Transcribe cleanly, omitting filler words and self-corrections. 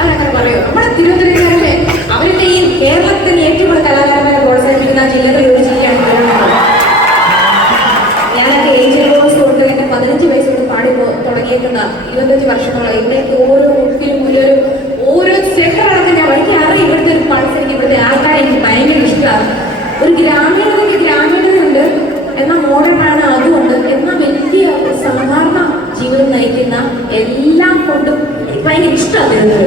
അതങ്ങനെ പറയും. നമ്മുടെ തിരുവനന്തപുരക്കാരല്ലേ, അവരുടെ ഈ കേരളത്തിന് ഏറ്റവും കൂടുതൽ കലാകാരന്മാരെ പ്രോത്സാഹിപ്പിക്കുന്ന ജില്ലകൾ യോജിക്കുകയാണ്. ഞാനൊക്കെ ഏഞ്ചൽ വോയ്സ് കൊണ്ട് എന്നെ 15 വയസ്സ് കൊണ്ട് പാടി തുടങ്ങിയേക്കുന്ന 25 വർഷങ്ങളായി. ഇവിടേക്ക് ഓരോ മുക്കിലും ഓരോ സെക്ടറടക്കം ഞാൻ വഴിക്കാറ്. ഇവിടുത്തെ ഒരു മത്സരം, ഇവിടുത്തെ ആൾക്കാരെ എനിക്ക് ഭയങ്കര ഇഷ്ടമാണ്. ഒരു ഗ്രാമീണതയുണ്ട്, എന്നാൽ മോഡേണാണ് അതുകൊണ്ട്, എന്നാൽ വലിയ സാധാരണ ജീവിതം നയിക്കുന്ന എല്ലാം കൊണ്ടും എനിക്ക് ഭയങ്കര ഇഷ്ടമാണ്.